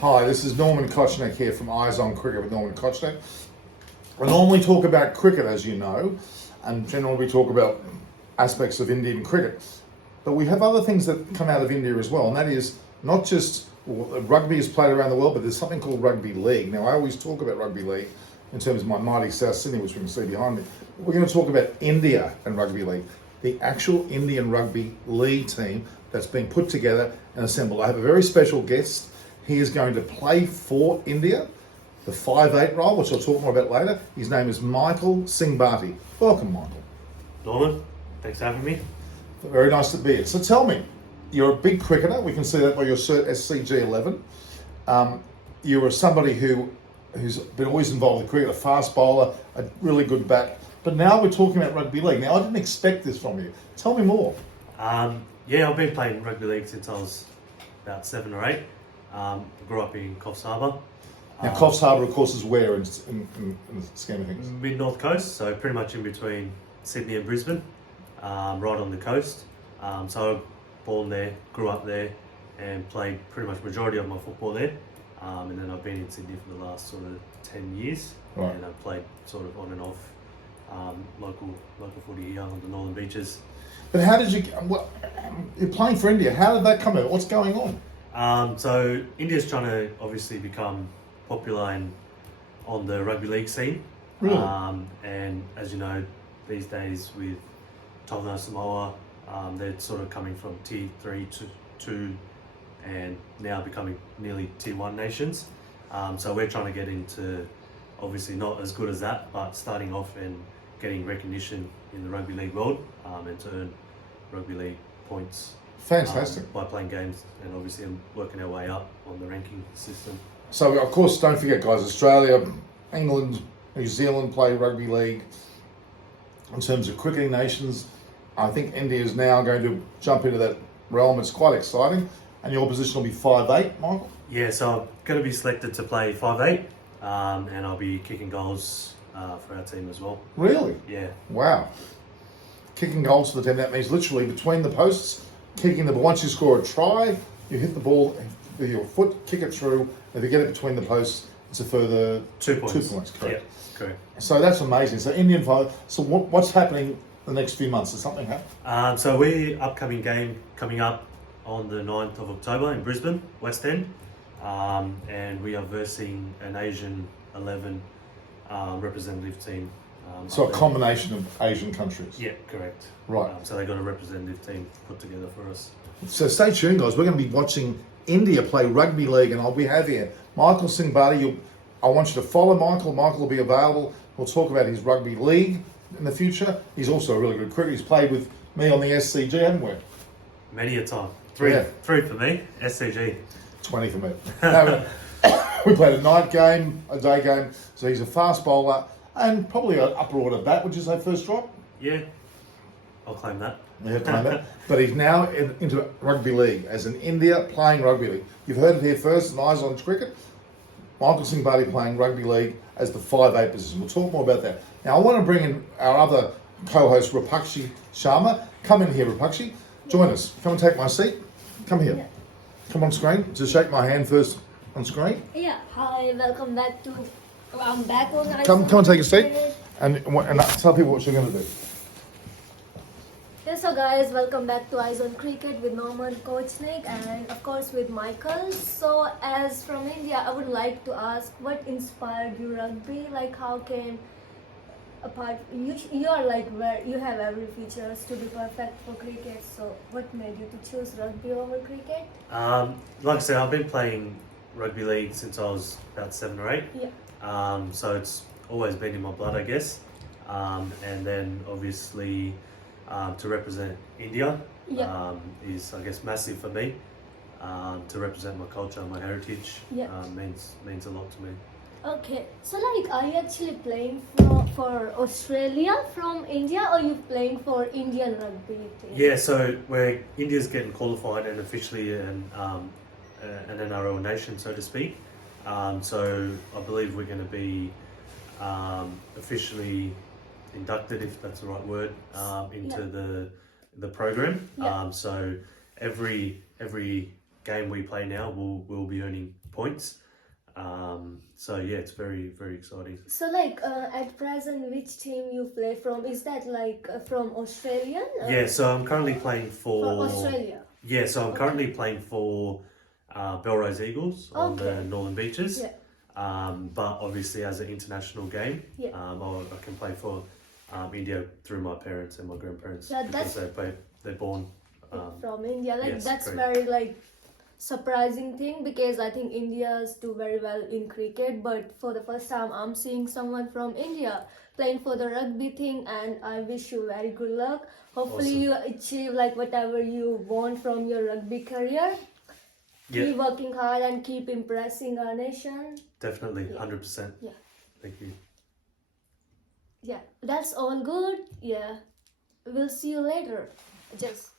Hi, this is Norman Kochnick here from Eyes on Cricket with Norman Kochnick. We normally talk about cricket, as you know, and generally we talk about aspects of Indian cricket. But we have other things that come out of India as well, and that is not just rugby is played around the world, but there's something called rugby league. Now, I always talk about rugby league in terms of my mighty South Sydney, which we can see behind me. We're going to talk about India and rugby league, the actual Indian rugby league team that's been put together and assembled. I have a very special guest. He is going to play for India, the 5'8" role, which I'll talk more about later. His name is Michael Singh Bhatty. Welcome, Michael. Norman, thanks for having me. Very nice to be here. So tell me, you're a big cricketer. We can see that by your cert SCG 11. You are somebody who's been always involved in cricket, a fast bowler, a really good bat. But now we're talking about rugby league. Now, I didn't expect this from you. Tell me more. Yeah, I've been playing rugby league since I was about 7 or 8. Grew up in Coffs Harbour. Now, Coffs Harbour, of course, is where in the scheme of things? Mid-North Coast, so pretty much in between Sydney and Brisbane, right on the coast. So I was born there, grew up there, and played pretty much majority of my football there. And then I've been in Sydney for the last sort of 10 years, right. And I've played sort of on and off local footy here on the Northern Beaches. But how did you, you're playing for India, how did that come out? What's going on? So India's trying to obviously become popular on the rugby league scene. Really? And as you know, these days with Tonga, Samoa, they're sort of coming from Tier 3 to 2 and now becoming nearly Tier 1 nations. So we're trying to get into, obviously not as good as that, but starting off and getting recognition in the rugby league world and to earn rugby league points. Fantastic. By playing games, and obviously working our way up on the ranking system. So, of course, don't forget, guys, Australia, England, New Zealand play rugby league. In terms of cricketing nations, I think India is now going to jump into that realm. It's quite exciting. And your position will be 5'8", Michael? Yeah, so I'm going to be selected to play 5'8", and I'll be kicking goals for our team as well. Really? Yeah. Wow. Kicking goals for the team, that means literally between the posts, kicking the ball. Once you score a try, you hit the ball with your foot, kick it through. If you get it between the posts, it's a further 2 points. 2 points, correct. Yeah, correct. So that's amazing. So Indian five. So what's happening the next few months? Does something happen? So we're upcoming game coming up on the 9th of October in Brisbane, West End, and we are versing an Asian 11 representative team. So a combination of Asian countries. Yeah, correct. Right. So they got a representative team put together for us. So stay tuned, guys. We're going to be watching India play rugby league, and we have here Michael Singh Bhatty. I want you to follow Michael. Michael will be available. We'll talk about his rugby league in the future. He's also a really good cricketer. He's played with me on the SCG, haven't we? Many a time. Three for me, SCG. 20 for me. No, we played a night game, a day game. So he's a fast bowler and probably an upper order bat. Would you say first drop? Yeah, I'll claim that. Yeah, claim that. But he's now into rugby league, as in India playing rugby league. You've heard it here first, and Eyes on Cricket. Michael Singh Bhatty playing rugby league as the 5'8" position. We'll talk more about that. Now, I want to bring in our other co-host, Rupakshi SHARMA. Come in here, Rupakshi. Join us. Come and take my seat. Come here. Come on screen. Just shake my hand first on screen. Yeah. Hi. Welcome back to. I'm back on. Come and take a seat, and tell people what you're going to do. Yeah, so guys, welcome back to Eyes on Cricket with Norman Kochnick and of course with Michael. So as from India, I would like to ask what inspired you rugby? Like how came you are like where you have every features to be perfect for cricket. So what made you to choose rugby over cricket? Like I said, I've been playing rugby league since I was about 7 or 8. Yeah. So it's always been in my blood, I guess. And then obviously to represent India is, I guess, massive for me. To represent my culture and my heritage means a lot to me. Okay, so like, are you actually playing for Australia from India, or you playing for Indian rugby team? Yeah, so India's getting qualified and officially an NRL nation, so to speak. So I believe we're going to be officially inducted, if that's the right word, into the program. So every game we play now, we'll be earning points. So yeah, it's very, very exciting. So like at present, which team you play from? Is that like from Australian? Yeah, so I'm currently playing For Australia. Yeah, so I'm currently playing for Belrose Eagles on the Okay. Northern Beaches. Yeah. But obviously, as an international game, Yeah. I can play for India through my parents and my grandparents Yeah, because they're born. From India. Like yes, that's correct. very like surprising thing because I think India's do very well in cricket, but for the first time I'm seeing someone from India playing for the rugby thing, and I wish you very good luck. Hopefully Awesome. you achieve like whatever you want from your rugby career. Yeah, Keep working hard and keep impressing our nation. definitely, Yeah. 100%. Yeah. Thank you. Yeah, that's all good. Yeah, we'll see you later. Just